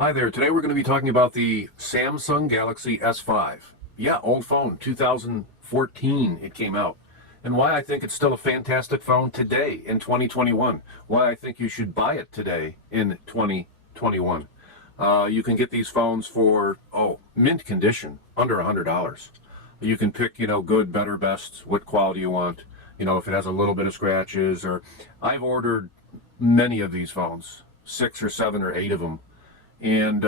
Hi there. Today we're going to be talking about the Samsung Galaxy S5. Yeah, old phone, 2014 it came out. And why I think it's still a fantastic phone today in 2021. Why I think you should buy it today in 2021. You can get these phones for, mint condition, under $100. You can pick, good, better, best, what quality you want. If it has a little bit of scratches, or I've ordered many of these phones, 6 or 7 or 8 of them. And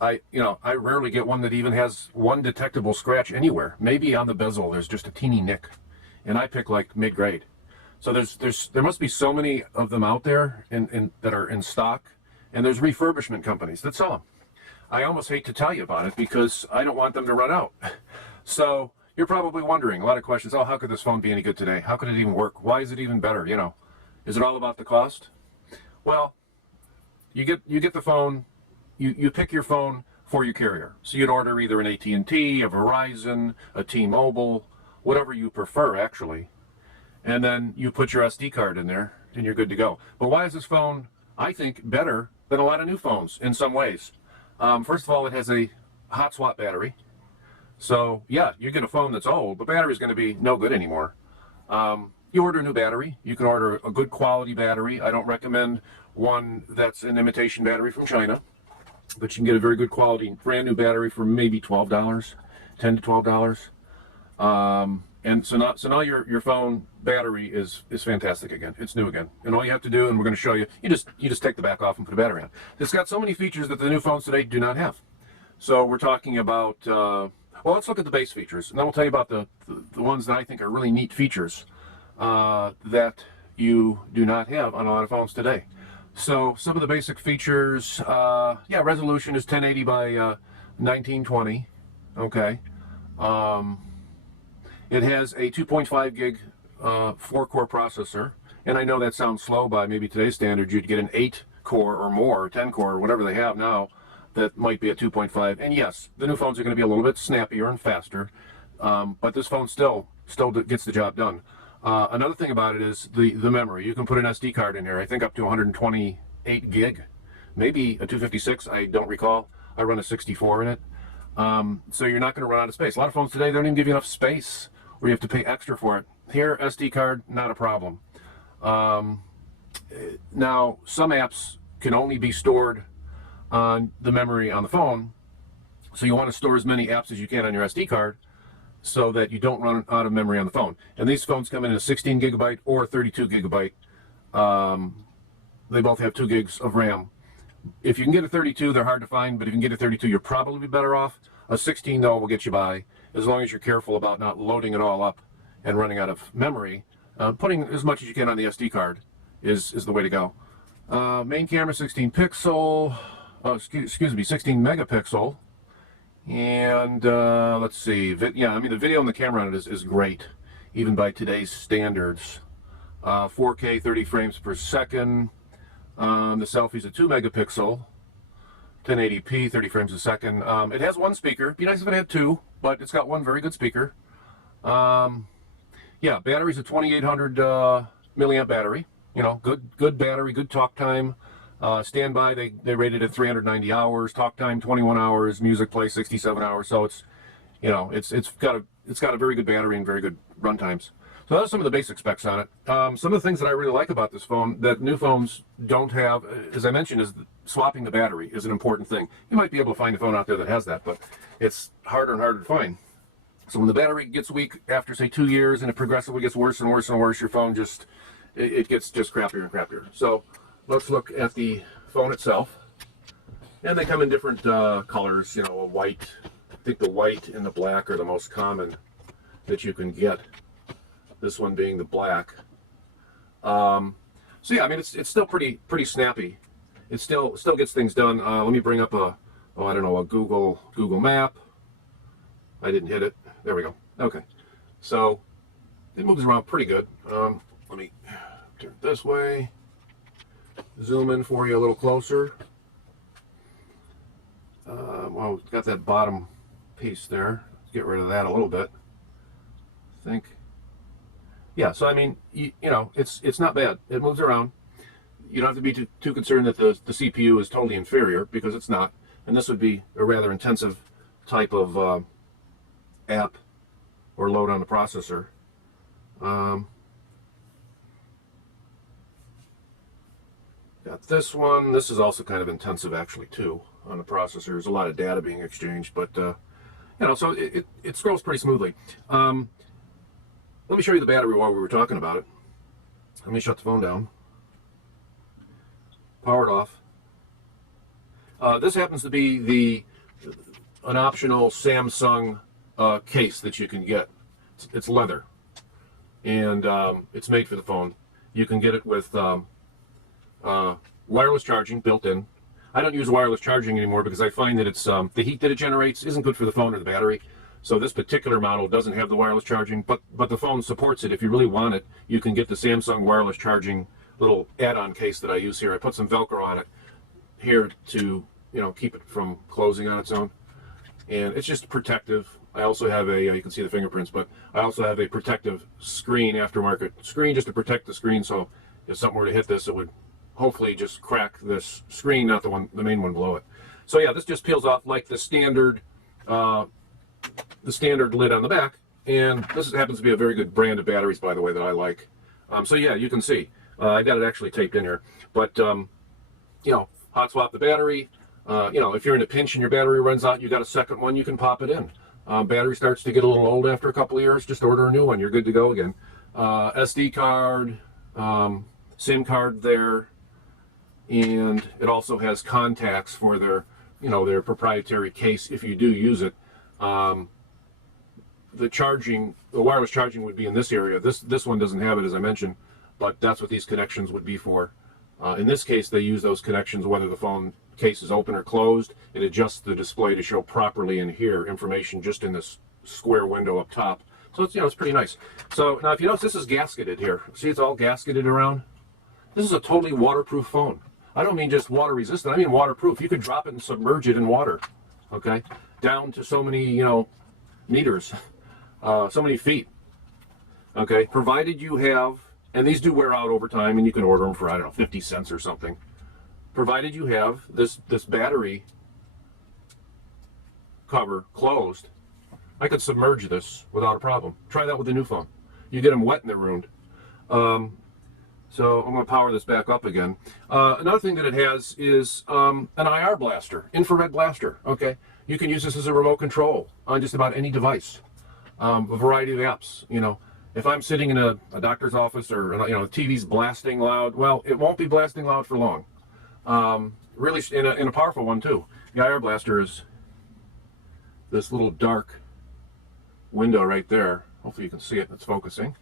I rarely get one that even has one detectable scratch anywhere. Maybe on the bezel there's just a teeny nick, and I pick like mid-grade. So there must be so many of them out there that are in stock, and there's refurbishment companies that sell them. I almost hate to tell you about it because I don't want them to run out. So you're probably wondering a lot of questions. Oh, how could this phone be any good today? How could it even work? Why is it even better? Is it all about the cost? Well, you get the phone, you pick your phone for your carrier. So you'd order either an AT&T, a Verizon, a T-Mobile, whatever you prefer actually. And then you put your SD card in there and you're good to go. But why is this phone, I think, better than a lot of new phones in some ways? First of all, it has a hot swap battery. So yeah, you get a phone that's old, the battery's going to be no good anymore. You order a new battery. You can order a good quality battery. I don't recommend one that's an imitation battery from China, but you can get a very good quality brand new battery for maybe $12, $10 to $12. And so now your phone battery is fantastic again. It's new again. And all you have to do, and we're going to show you, you just take the back off and put a battery on. It's got so many features that the new phones today do not have. So we're talking about, well, let's look at the base features, and then we'll tell you about the ones that I think are really neat features that you do not have on a lot of phones today. So some of the basic features, resolution is 1080 by 1920. Okay. It has a 2.5 gig 4-core processor, and I know that sounds slow by maybe today's standards. You'd get an 8-core or more, or 10-core, or whatever they have now, that might be a 2.5. And yes, the new phones are going to be a little bit snappier and faster, but this phone still gets the job done. Another thing about it is the memory. You can put an SD card in here, I think up to 128 gig, maybe a 256, I don't recall. I run a 64 in it. So you're not going to run out of space. A lot of phones today, they don't even give you enough space, or you have to pay extra for it. Here, SD card, not a problem. Now, some apps can only be stored on the memory on the phone, so you want to store as many apps as you can on your SD card, so that you don't run out of memory on the phone. And these phones come in a 16 gigabyte or 32 gigabyte. They both have 2 gigs of RAM. If you can get a 32, they're hard to find, but if you can get a 32, you're probably better off. A 16, though, will get you by, as long as you're careful about not loading it all up and running out of memory. Putting as much as you can on the SD card is the way to go. Main camera, 16 pixel, 16 megapixel. And let's see, the video and the camera on it is great, even by today's standards. 4K 30 frames per second. The selfie's a 2 megapixel, 1080p, 30 frames a second. It has one speaker. It'd be nice if it had 2, but it's got one very good speaker. Battery's a 2800 milliamp battery. Good battery, good talk time. Standby, they rated it 390 hours, talk time 21 hours, music play 67 hours. So it's got a very good battery and very good run times. So that's some of the basic specs on it. Some of the things that I really like about this phone that new phones don't have, as I mentioned, is swapping the battery is an important thing. You might be able to find a phone out there that has that, but it's harder and harder to find. So when the battery gets weak after, say, 2 years, and it progressively gets worse and worse and worse, your phone gets just crappier and crappier. So let's look at the phone itself. And they come in different colors, a white. I think the white and the black are the most common that you can get. This one being the black. It's still pretty snappy. It still gets things done. Let me bring up a Google map. I didn't hit it. There we go. Okay. So it moves around pretty good. Let me turn it this way. Zoom in for you a little closer. It's got that bottom piece there. Let's get rid of that a little bit. I think. Yeah, so it's not bad. It moves around. you don't have to be too concerned that the CPU is totally inferior, because it's not. And this would be a rather intensive type of app or load on the processor. Got this one. This is also kind of intensive, actually, too, on the processor. There's a lot of data being exchanged, but you know, so it scrolls pretty smoothly. Let me show you the battery while we were talking about it. Let me shut the phone down. Power it off. This happens to be an optional Samsung case that you can get. It's leather, and it's made for the phone. You can get it with wireless charging built in. I don't use wireless charging anymore because I find that it's the heat that it generates isn't good for the phone or the battery. So this particular model doesn't have the wireless charging, but the phone supports it. If you really want it, you can get the Samsung wireless charging little add-on case that I use here. I put some Velcro on it here to, you know, keep it from closing on its own, and it's just protective. I also have a you can see the fingerprints, but I also have a protective screen, aftermarket screen, just to protect the screen. So if something were to hit this, it would hopefully just crack this screen, not the main one below it. So yeah, this just peels off like the standard lid on the back, and this happens to be a very good brand of batteries, by the way, that I like. So yeah, you can see I got it actually taped in here, but you know, hot swap the battery. You know, if you're in a pinch and your battery runs out, you got a second one, you can pop it in. Battery starts to get a little old after a couple of years, just order a new one, you're good to go again. SD card, SIM card there, and it also has contacts for their, you know, their proprietary case if you do use it. The wireless charging would be in this area. This one doesn't have it, as I mentioned, but that's what these connections would be for. In this case, they use those connections whether the phone case is open or closed. It adjusts the display to show properly in here information just in this square window up top. So it's, you know, it's pretty nice. So now if you notice, this is gasketed here. See, it's all gasketed around. This is a totally waterproof phone. I don't mean just water resistant, I mean waterproof. You could drop it and submerge it in water, okay? Down to so many, you know, meters, so many feet, okay? Provided you have, and these do wear out over time, and you can order them for, I don't know, 50 cents or something. Provided you have this battery cover closed, I could submerge this without a problem. Try that with the new phone. You get them wet and they're ruined. So I'm going to power this back up again. Another thing that it has is an IR blaster, infrared blaster. Okay, you can use this as a remote control on just about any device. A variety of apps. You know, if I'm sitting in a doctor's office, or you know, the TV's blasting loud, well, it won't be blasting loud for long. Really, in a powerful one too. The IR blaster is this little dark window right there. Hopefully you can see it. It's focusing.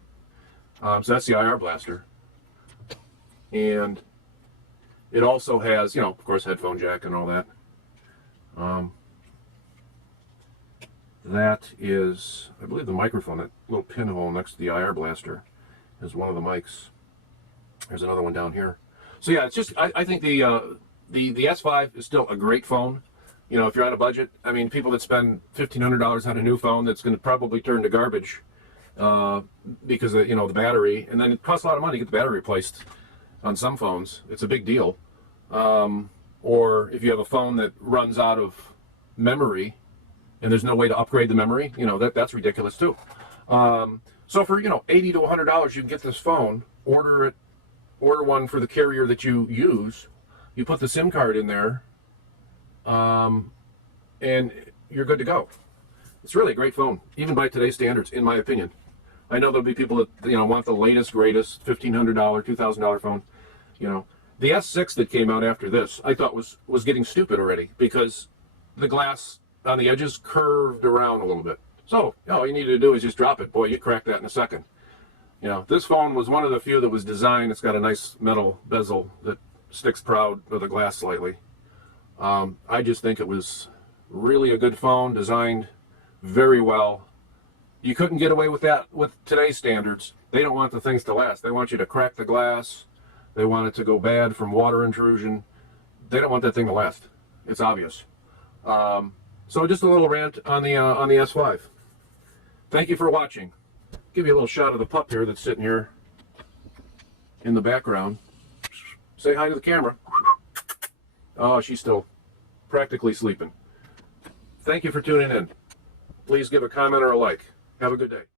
So that's the IR blaster. And it also has, you know, of course, headphone jack and all that. That is, I believe, the microphone. That little pinhole next to the IR blaster is one of the mics. There's another one down here. So yeah, it's just, I think the S5 is still a great phone. You know, if you're on a budget, I mean, people that spend $1,500 on a new phone that's going to probably turn to garbage because of, you know, the battery, and then it costs a lot of money to get the battery replaced. On some phones, it's a big deal. Or if you have a phone that runs out of memory and there's no way to upgrade the memory, you know, that's ridiculous too. So for, you know, $80 to $100, you can get this phone, order one for the carrier that you use. You put the SIM card in there, and you're good to go. It's really a great phone, even by today's standards, in my opinion. I know there'll be people that, you know, want the latest, greatest $1,500, $2,000 phone. You know, the S6 that came out after this, I thought was getting stupid already, because the glass on the edges curved around a little bit. So all you needed to do is just drop it. Boy, you crack that in a second. You know, this phone was one of the few that was designed. It's got a nice metal bezel that sticks proud of the glass slightly. I just think it was really a good phone, designed very well. You couldn't get away with that with today's standards. They don't want the things to last. They want you to crack the glass. They want it to go bad from water intrusion. They don't want that thing to last. It's obvious. So just a little rant on the S5. Thank you for watching. Give you a little shot of the pup here that's sitting here in the background. Say hi to the camera. Oh, she's still practically sleeping. Thank you for tuning in. Please give a comment or a like. Have a good day.